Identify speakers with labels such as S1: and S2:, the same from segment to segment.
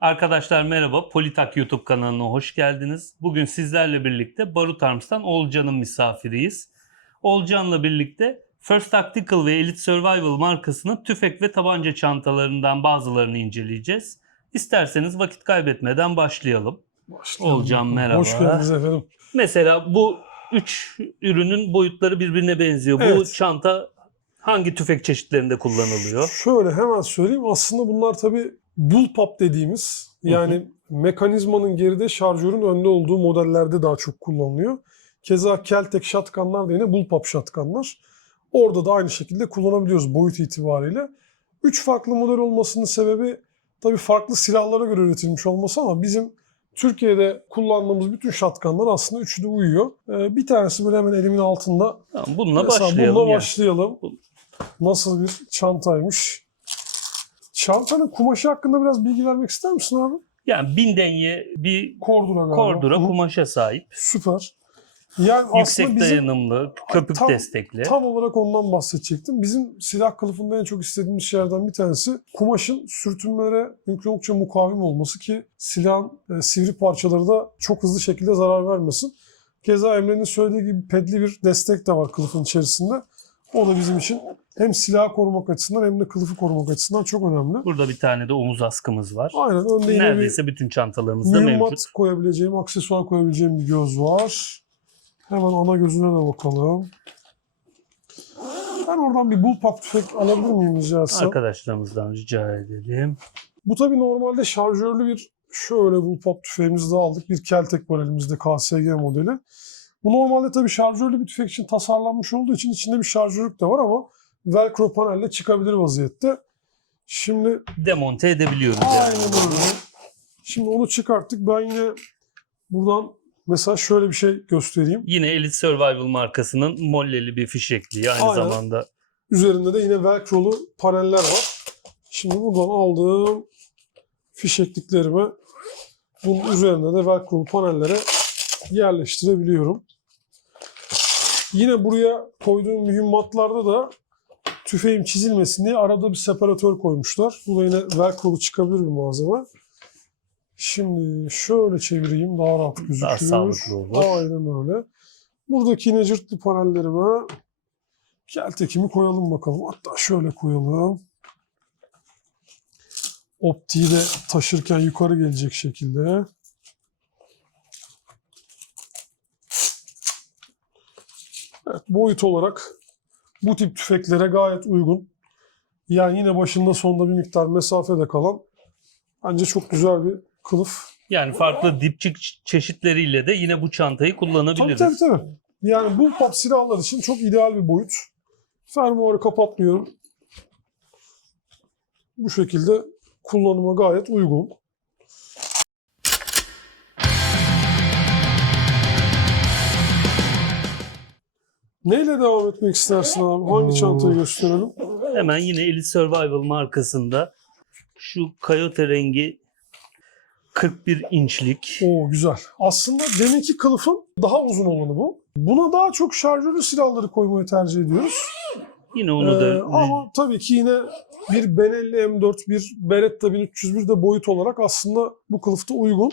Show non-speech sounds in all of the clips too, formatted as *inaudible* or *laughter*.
S1: Arkadaşlar merhaba, Politak YouTube kanalına hoş geldiniz. Bugün sizlerle birlikte Barut Arms'tan Olcan'ın misafiriyiz. Olcan'la birlikte First Tactical ve Elite Survival markasının tüfek ve tabanca çantalarından bazılarını inceleyeceğiz. İsterseniz vakit kaybetmeden başlayalım.
S2: Başlayalım.
S1: Olcan, merhaba.
S2: Hoş geldiniz efendim.
S1: Mesela bu üç ürünün boyutları birbirine benziyor. Bu
S2: Evet.
S1: çanta hangi tüfek çeşitlerinde kullanılıyor?
S2: Şöyle hemen söyleyeyim. Aslında bunlar tabii bullpup dediğimiz yani mekanizmanın geride şarjörün önde olduğu modellerde daha çok kullanılıyor. Keza Keltek shotgunlar da yine bullpup shotgunlar. Orada da aynı şekilde kullanabiliyoruz boyut itibariyle. Üç farklı model olmasının sebebi tabii farklı silahlara göre üretilmiş olması ama bizim Türkiye'de kullandığımız bütün shotgunlar aslında üçü de uyuyor. Ee, bir tanesi böyle hemen elimin altında
S1: Tamam, bununla
S2: Mesela
S1: başlayalım.
S2: bununla
S1: yani.
S2: başlayalım. Nasıl bir çantaymış? Çantanın kumaşı hakkında biraz bilgi vermek ister misin abi?
S1: Yani bin denye bir
S2: Kordura galiba.
S1: kordura kumaşa sahip.
S2: Süper. Yani
S1: Yüksek
S2: aslında bizim
S1: dayanımlı, köpük
S2: tam-
S1: destekli.
S2: tam olarak ondan bahsedecektim. Bizim silah kılıfında en çok istediğimiz şeylerden bir tanesi kumaşın sürtünmelere mümkün oldukça mukavim olması ki silahın e, sivri parçaları da çok hızlı şekilde zarar vermesin. Keza Emre'nin söylediği gibi pedli bir destek de var kılıfın içerisinde. O da bizim için hem silahı korumak açısından hem de kılıfı korumak açısından çok önemli.
S1: Burada bir tane de omuz askımız var.
S2: Aynen önde yine
S1: Neredeyse bütün çantalarımızda
S2: mühimmat
S1: mevcut.
S2: koyabileceğim, aksesuar koyabileceğim bir göz var. Hemen ana gözüne de bakalım. Ben oradan bir bullpup tüfek alabilir miyim rica etsem?
S1: Arkadaşlarımızdan rica edelim.
S2: Bu tabii normalde şarjörlü bir şöyle bullpup tüfeğimizi de aldık. Bir Keltek var elimizde KSG modeli. Bu normalde tabii şarjörlü bir tüfek için tasarlanmış olduğu için içinde bir şarjörlük de var ama Velcro panelle çıkabilir vaziyette. Şimdi
S1: Demonte edebiliyoruz
S2: aynen
S1: yani.
S2: öyle. Şimdi onu çıkarttık. Ben yine buradan mesela şöyle bir şey göstereyim.
S1: Yine Elite Survival markasının molleli bir fişekliği. Aynı
S2: Aynen.
S1: zamanda
S2: Üzerinde de yine velcro'lu paneller var. Şimdi buradan aldığım fişekliklerimi bunun üzerine de velcro'lu panellere yerleştirebiliyorum. Yine buraya koyduğum mühimmatlarda da tüfeğim çizilmesin diye arada bir separatör koymuşlar. Bu da yine velcro'lu çıkabilir bir malzeme. Şimdi şöyle çevireyim daha rahat gözüküyor.
S1: sağlıklı olur.
S2: Aynen öyle. Buradaki yine cırtlı panellerime Keltekimi koyalım bakalım. Hatta şöyle koyalım. Optiği de taşırken yukarı gelecek şekilde. Evet, boyut olarak bu tip tüfeklere gayet uygun. Yani yine başında sonunda bir miktar mesafede kalan bence çok güzel bir kılıf.
S1: yani farklı dipçik çeşitleriyle de yine bu çantayı
S2: Tabii
S1: kullanabiliriz.
S2: tabii tabii. Yani bu pop silahlar için çok ideal bir boyut. Fermuarı kapatmıyorum. Bu şekilde kullanıma gayet uygun. Neyle devam etmek istersin abi? Hangi çantayı gösterelim?
S1: Hemen yine Elite Survival markasında şu Coyote rengi 41 inçlik.
S2: Oo güzel. Aslında deminki kılıfın daha uzun olanı bu. Buna daha çok şarjörlü silahları koymayı tercih ediyoruz.
S1: Yine onu da
S2: Ee, ama tabii ki yine bir Benelli M4, bir Beretta 1301 de boyut olarak aslında bu kılıfta uygun.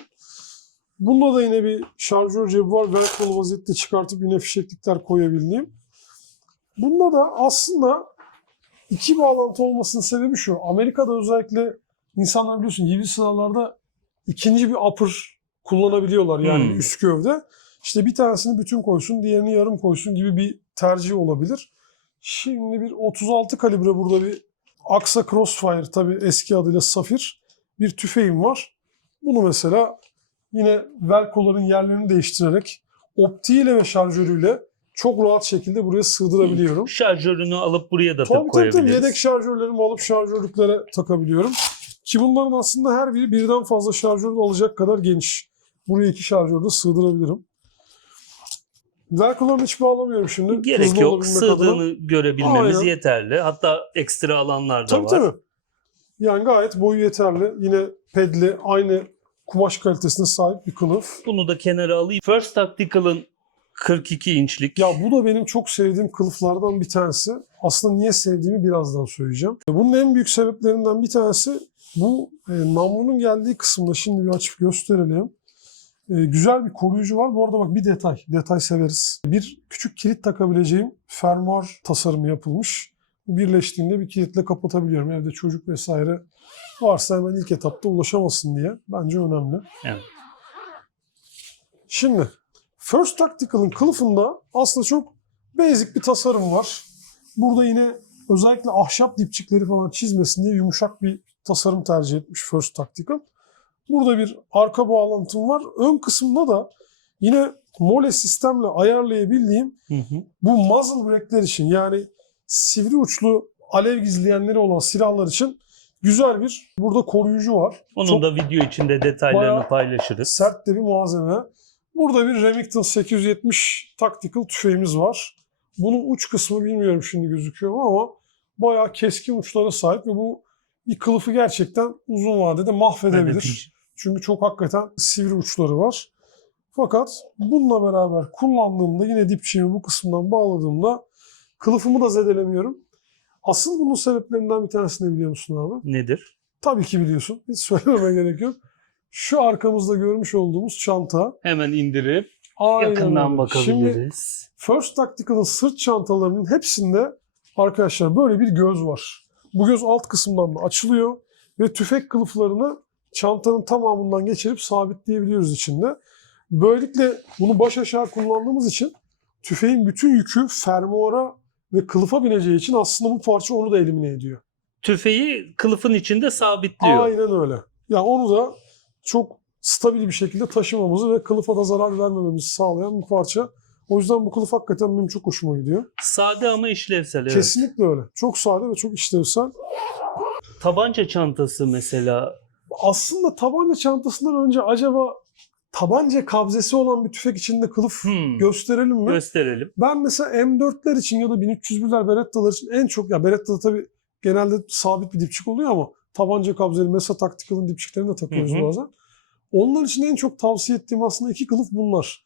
S2: Bunda da yine bir şarjör cebi var. Velcro'lu vaziyette çıkartıp yine fişeklikler koyabildiğim. Bunda da aslında iki bağlantı olmasının sebebi şu. Amerika'da özellikle insanlar biliyorsun yeni silahlarda ikinci bir upper kullanabiliyorlar. Yani
S1: Hmm.
S2: üst gövde. İşte bir tanesini bütün koysun, diğerini yarım koysun gibi bir tercih olabilir. Şimdi bir 36 kalibre burada bir Aksa Crossfire tabi eski adıyla Safir bir tüfeğim var. Bunu mesela yine velkoların yerlerini değiştirerek optiğiyle ve şarjörüyle çok rahat şekilde buraya sığdırabiliyorum.
S1: şarjörünü alıp buraya da
S2: Tabii tabii, tabii
S1: koyabiliriz.
S2: yedek şarjörlerimi alıp şarjörlüklere takabiliyorum. Ki bunların aslında her biri birden fazla şarjör alacak kadar geniş. Buraya iki şarjör de sığdırabilirim. Velcro'larını hiç bağlamıyorum şimdi.
S1: Gerek
S2: hızlı
S1: yok.
S2: olabilmek adına.
S1: Sığdığını görebilmemiz
S2: Aynen.
S1: yeterli. Hatta ekstra alanlar da
S2: Tabii
S1: var.
S2: tabii. Yani gayet boyu yeterli. Yine pedli, aynı kumaş kalitesine sahip bir kılıf.
S1: Bunu da kenara alayım. First Tactical'ın 42 inçlik.
S2: Ya bu da benim çok sevdiğim kılıflardan bir tanesi. Aslında niye sevdiğimi birazdan söyleyeceğim. Bunun en büyük sebeplerinden bir tanesi Bu e, namlunun geldiği kısımda şimdi bir açıp gösterelim. E, güzel bir koruyucu var. Bu arada bak bir detay. Detay severiz. Bir küçük kilit takabileceğim fermuar tasarımı yapılmış. Birleştiğinde bir kilitle kapatabiliyorum. Evde çocuk vesaire varsa hemen ilk etapta ulaşamasın diye. Bence önemli.
S1: Evet.
S2: Şimdi First Tactical'ın kılıfında aslında çok basic bir tasarım var. Burada yine özellikle ahşap dipçikleri falan çizmesin diye yumuşak bir tasarım tercih etmiş First Tactical. Burada bir arka bağlantım var. Ön kısımda da yine mole sistemle ayarlayabildiğim
S1: Hı hı.
S2: bu muzzle break'ler için yani sivri uçlu alev gizleyenleri olan silahlar için güzel bir burada koruyucu var.
S1: Onun
S2: Çok
S1: da video içinde detaylarını paylaşırız.
S2: sert de bir malzeme. Burada bir Remington 870 Tactical tüfeğimiz var. Bunun uç kısmı bilmiyorum şimdi gözüküyor mu ama bayağı keskin uçlara sahip ve bu bir kılıfı gerçekten uzun vadede mahvedebilir. Çünkü çok hakikaten sivri uçları var. Fakat bununla beraber kullandığımda yine dipçiğimi bu kısımdan bağladığımda kılıfımı da zedelemiyorum. Asıl bunun sebeplerinden bir tanesini biliyor musun abi?
S1: Nedir?
S2: Tabii ki biliyorsun. Hiç söylememe *laughs* gerek yok. Şu arkamızda görmüş olduğumuz çanta.
S1: Hemen indirip
S2: Aynen
S1: yakından
S2: öyle.
S1: bakabiliriz.
S2: Şimdi First Tactical'ın sırt çantalarının hepsinde arkadaşlar böyle bir göz var. Bu göz alt kısımdan da açılıyor ve tüfek kılıflarını çantanın tamamından geçirip sabitleyebiliyoruz içinde. Böylelikle bunu baş aşağı kullandığımız için tüfeğin bütün yükü fermuara ve kılıfa bineceği için aslında bu parça onu da elimine ediyor.
S1: Tüfeği kılıfın içinde sabitliyor.
S2: Aynen öyle. Yani onu da çok stabil bir şekilde taşımamızı ve kılıfa da zarar vermememizi sağlayan bir parça. O yüzden bu kılıf hakikaten benim çok hoşuma gidiyor.
S1: Sade ama işlevsel. Evet.
S2: Kesinlikle öyle. Çok sade ve çok işlevsel.
S1: Tabanca çantası mesela.
S2: Aslında tabanca çantasından önce acaba tabanca kabzesi olan bir tüfek içinde kılıf
S1: Hmm,
S2: gösterelim mi?
S1: gösterelim.
S2: ben mesela M4'ler için ya da 1301'ler Beretta'lar için en çok ya Beretta'da tabii genelde sabit bir dipçik oluyor ama tabanca kabzeli Mesa Tactical'ın dipçiklerini de takıyoruz
S1: Hı hı.
S2: bazen. Onlar için en çok tavsiye ettiğim aslında iki kılıf bunlar.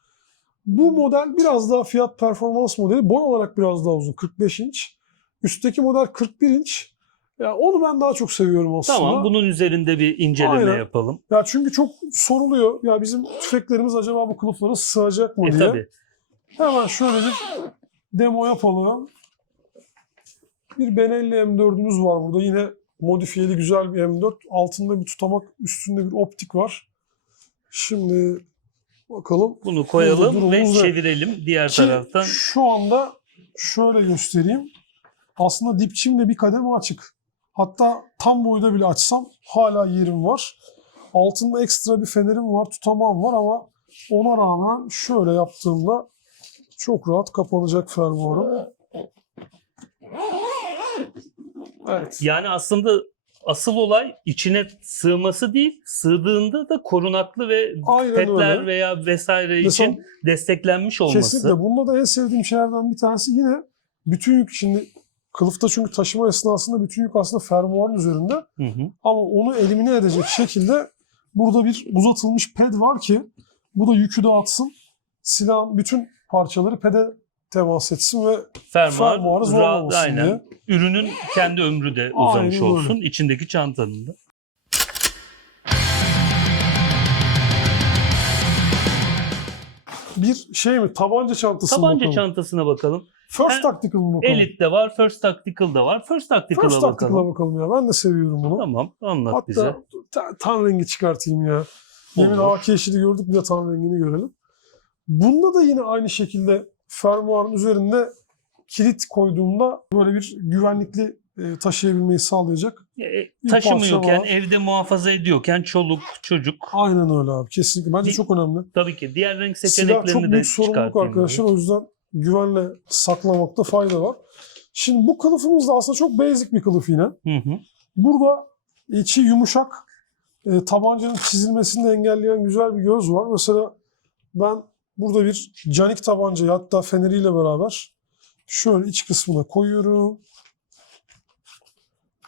S2: Bu model biraz daha fiyat performans modeli. Boy olarak biraz daha uzun. 45 inç. Üstteki model 41 inç. Ya onu ben daha çok seviyorum aslında.
S1: Tamam bunun üzerinde bir inceleme
S2: Aynen.
S1: yapalım.
S2: Ya çünkü çok soruluyor. Ya bizim tüfeklerimiz acaba bu kılıflara sığacak mı
S1: E
S2: diye.
S1: tabi.
S2: Hemen şöyle bir demo yapalım. Bir Benelli M4'ümüz var burada. Yine modifiyeli güzel bir M4. Altında bir tutamak, üstünde bir optik var. Şimdi bakalım.
S1: Bunu koyalım ve çevirelim diğer
S2: Ki
S1: taraftan.
S2: şu anda şöyle göstereyim. Aslında dipçimle bir kademe açık. Hatta tam boyda bile açsam hala yerim var. Altında ekstra bir fenerim var, tutamam var ama ona rağmen şöyle yaptığımda çok rahat kapanacak fermuarım. Evet.
S1: Yani aslında asıl olay içine sığması değil, sığdığında da korunaklı ve
S2: Aynen
S1: petler
S2: öyle.
S1: veya vesaire
S2: Mesela-
S1: için desteklenmiş olması.
S2: Kesinlikle. Bunda da en sevdiğim şeylerden bir tanesi yine bütün yük şimdi kılıfta çünkü taşıma esnasında bütün yük aslında fermuarın üzerinde.
S1: Hı hı.
S2: Ama onu elimine edecek şekilde burada bir uzatılmış ped var ki bu da yükü dağıtsın. Silahın bütün parçaları pede temas etsin ve
S1: Fermuar,
S2: fermuarı zorlamasın
S1: aynen.
S2: diye.
S1: Ürünün kendi ömrü de uzamış
S2: Aynen öyle.
S1: olsun içindeki çantanın da.
S2: Bir şey mi? Tabanca çantası mı
S1: Tabanca
S2: bakalım?
S1: çantasına bakalım.
S2: First
S1: Ha,
S2: Tactical mı bakalım?
S1: Elite de var, First Tactical da var. First Tactical'a
S2: First
S1: bakalım.
S2: Tactical'a bakalım ya. Ben de seviyorum bunu.
S1: Tamam, anlat
S2: Hatta
S1: bize.
S2: ta- tan rengi çıkartayım ya. Yemin. AK yeşili gördük bir de tan rengini görelim. Bunda da yine aynı şekilde fermuarın üzerinde kilit koyduğumda böyle bir güvenlikli e, taşıyabilmeyi sağlayacak.
S1: E, taşımıyorken, evde muhafaza ediyorken çoluk, çocuk.
S2: Aynen öyle abi. Kesinlikle. Bence
S1: Bir-
S2: çok önemli.
S1: Tabii ki diğer renk
S2: Silah çok
S1: seçeneklerini de
S2: büyük sorumluluk
S1: çıkartayım.
S2: arkadaşlar. O yüzden güvenle saklamakta fayda var. Şimdi bu kılıfımız da aslında çok basic bir kılıf yine.
S1: Hı hı.
S2: Burada içi yumuşak, e, tabancanın çizilmesini engelleyen güzel bir göz var. Mesela ben burada bir canik tabancayı hatta feneriyle beraber şöyle iç kısmına koyuyorum.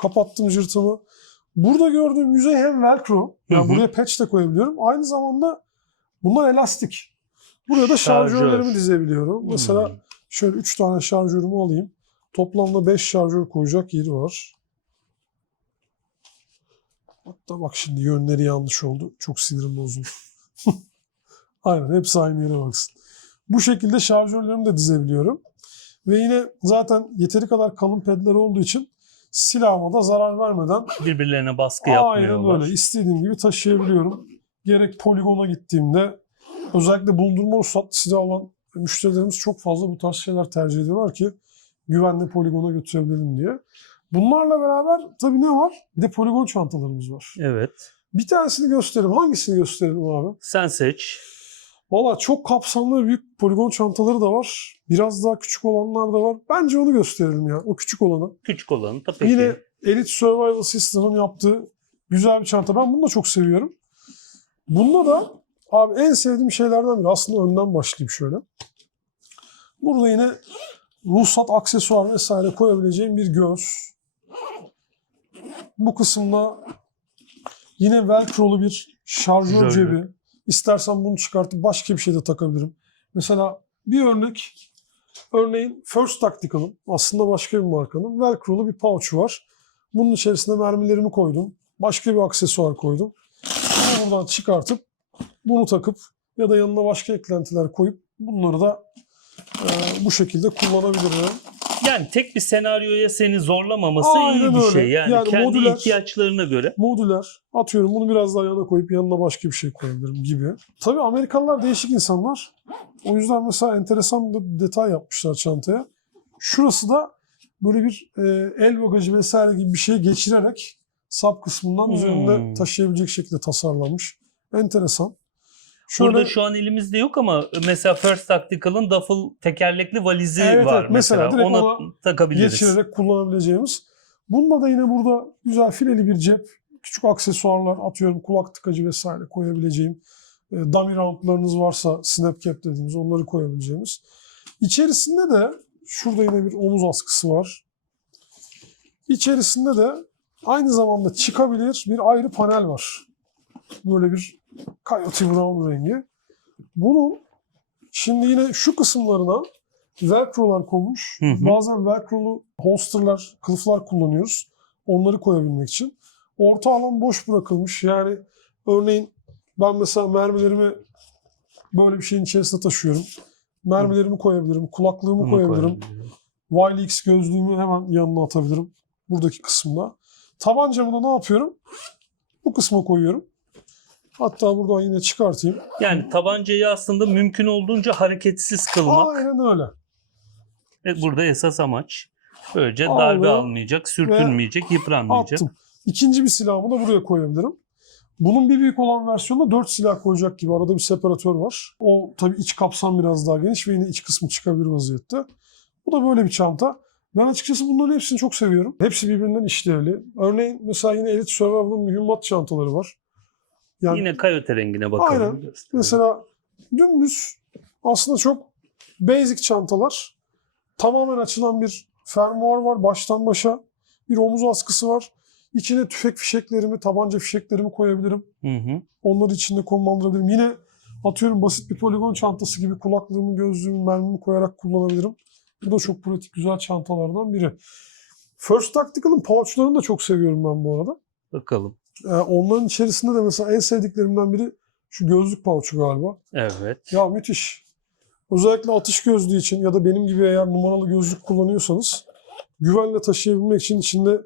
S2: Kapattım cırtımı. Burada gördüğüm yüzey hem velcro, yani
S1: Hı hı.
S2: buraya patch de koyabiliyorum. Aynı zamanda bunlar elastik. Buraya da
S1: Şarjör.
S2: şarjörlerimi dizebiliyorum. Mesela
S1: Hmm.
S2: şöyle 3 tane şarjörümü alayım. Toplamda 5 şarjör koyacak yeri var. Hatta bak şimdi yönleri yanlış oldu. Çok sinirim bozuldu. *laughs* Aynen hepsi aynı yere baksın. Bu şekilde şarjörlerimi de dizebiliyorum. Ve yine zaten yeteri kadar kalın pedleri olduğu için silahıma da zarar vermeden
S1: Birbirlerine baskı
S2: aynen
S1: yapmıyorlar.
S2: öyle istediğim gibi taşıyabiliyorum. Gerek poligona gittiğimde özellikle bulundurma ruhsatlı silah olan müşterilerimiz çok fazla bu tarz şeyler tercih ediyorlar ki güvenli poligona götürebilelim diye. Bunlarla beraber tabii ne var? Bir de poligon çantalarımız var.
S1: Evet.
S2: Bir tanesini gösterelim. Hangisini gösterelim abi?
S1: Sen seç.
S2: Valla çok kapsamlı büyük poligon çantaları da var. Biraz daha küçük olanlar da var. Bence onu gösterelim ya. O küçük olanı.
S1: Küçük olanı peki.
S2: Yine Elite Survival System'ın yaptığı güzel bir çanta. Ben bunu da çok seviyorum. Bunda da abi en sevdiğim şeylerden biri. Aslında önden başlayayım şöyle. Burada yine ruhsat, aksesuar vesaire koyabileceğim bir göz. Bu kısımda yine velcro'lu bir şarjör
S1: Güzel.
S2: cebi. İstersen bunu çıkartıp başka bir şey de takabilirim. Mesela bir örnek Örneğin First Tactical'ın aslında başka bir markanın velcro'lu bir pouch'u var. Bunun içerisine mermilerimi koydum. Başka bir aksesuar koydum. Bunu buradan çıkartıp bunu takıp ya da yanına başka eklentiler koyup bunları da e, bu şekilde kullanabilirim.
S1: Yani tek bir senaryoya seni zorlamaması
S2: Aynen
S1: iyi bir
S2: öyle.
S1: şey. Yani,
S2: Yani
S1: kendi
S2: modüler-
S1: ihtiyaçlarına göre.
S2: Modüler atıyorum bunu biraz daha yana koyup yanına başka bir şey koyabilirim gibi. Tabii Amerikalılar değişik insanlar. O yüzden mesela enteresan bir detay yapmışlar çantaya. Şurası da böyle bir e, el bagajı vesaire gibi bir şey geçirerek sap kısmından
S1: Hmm.
S2: üzerinde taşıyabilecek şekilde tasarlanmış. Enteresan. Şöyle,
S1: Burada şu an elimizde yok ama mesela First Tactical'ın duffel tekerlekli valizi
S2: Evet,
S1: var
S2: evet. Mesela
S1: mesela. Ona
S2: ona
S1: takabiliriz.
S2: geçirerek kullanabileceğimiz. Bunda da yine burada güzel fileli bir cep, küçük aksesuarlar atıyorum kulak tıkacı vesaire koyabileceğim. E, dummy roundlarınız varsa snap cap dediğimiz onları koyabileceğimiz. İçerisinde de şurada yine bir omuz askısı var. İçerisinde de aynı zamanda çıkabilir bir ayrı panel var. Böyle bir coyote brown rengi. Bunun şimdi yine şu kısımlarına velcro'lar konmuş.
S1: Hı hı.
S2: Bazen velcro'lu holsterlar, kılıflar kullanıyoruz. Onları koyabilmek için. Orta alan boş bırakılmış. Yani örneğin ben mesela mermilerimi böyle bir şeyin içerisine taşıyorum. Mermilerimi koyabilirim, kulaklığımı
S1: Bunu
S2: koyabilirim.
S1: koyabiliriz.
S2: Wiley gözlüğümü hemen yanına atabilirim. Buradaki kısımda. Tabancamı da ne yapıyorum? Bu kısma koyuyorum. Hatta buradan yine çıkartayım.
S1: Yani tabancayı aslında mümkün olduğunca hareketsiz kılmak.
S2: Aynen öyle.
S1: Ve burada esas amaç. Böylece
S2: Aldım
S1: darbe almayacak, sürtünmeyecek, yıpranmayacak.
S2: Attım. İkinci bir silahımı da buraya koyabilirim. Bunun bir büyük olan versiyonda 4 silah koyacak gibi arada bir separatör var. O tabii iç kapsam biraz daha geniş ve yine iç kısmı çıkabilir vaziyette. Bu da böyle bir çanta. Ben açıkçası bunların hepsini çok seviyorum. Hepsi birbirinden işlevli. Örneğin mesela yine Elite Survival'ın mühimmat çantaları var. Yani
S1: Yine kayote rengine bakalım.
S2: Aynen.
S1: gösterelim.
S2: Mesela dümdüz aslında çok basic çantalar. Tamamen açılan bir fermuar var baştan başa. Bir omuz askısı var. İçine tüfek fişeklerimi, tabanca fişeklerimi koyabilirim.
S1: Hı hı.
S2: Onları içinde konumlandırabilirim. Yine atıyorum basit bir poligon çantası gibi kulaklığımı, gözlüğümü, mermimi koyarak kullanabilirim. Bu da çok pratik, güzel çantalardan biri. First Tactical'ın pouchlarını da çok seviyorum ben bu arada.
S1: Bakalım.
S2: Ee, onların içerisinde de mesela en sevdiklerimden biri şu gözlük pouch'u galiba.
S1: Evet.
S2: Ya müthiş. Özellikle atış gözlüğü için ya da benim gibi eğer numaralı gözlük kullanıyorsanız güvenle taşıyabilmek için içinde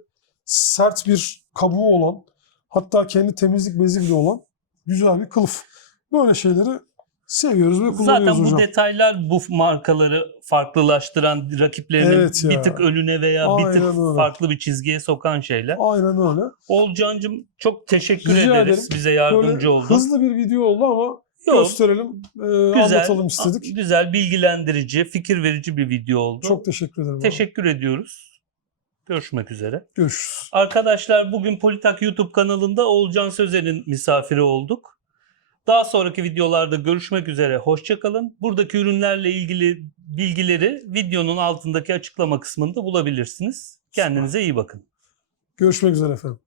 S2: sert bir kabuğu olan hatta kendi temizlik bezi bile olan güzel bir kılıf. Böyle şeyleri seviyoruz ve kullanıyoruz
S1: Zaten bu
S2: hocam.
S1: detaylar bu markaları farklılaştıran, rakiplerinin
S2: Evet ya.
S1: bir tık önüne veya bir tık
S2: Aynen öyle.
S1: farklı bir çizgiye sokan şeyler.
S2: Aynen öyle.
S1: Olcancım çok teşekkür
S2: Rica
S1: ederiz.
S2: ederim.
S1: Bize
S2: Böyle
S1: yardımcı oldun.
S2: hızlı bir video oldu ama
S1: Yok,
S2: gösterelim, e, anlatalım istedik.
S1: güzel, bilgilendirici, fikir verici bir video oldu.
S2: Çok teşekkür ederim. abi.
S1: teşekkür ediyoruz. Görüşmek üzere.
S2: Görüşürüz.
S1: Arkadaşlar bugün Politak YouTube kanalında Oğulcan Sözer'in misafiri olduk. Daha sonraki videolarda görüşmek üzere. Hoşçakalın. Buradaki ürünlerle ilgili bilgileri videonun altındaki açıklama kısmında bulabilirsiniz. Kendinize iyi bakın.
S2: Görüşmek üzere efendim.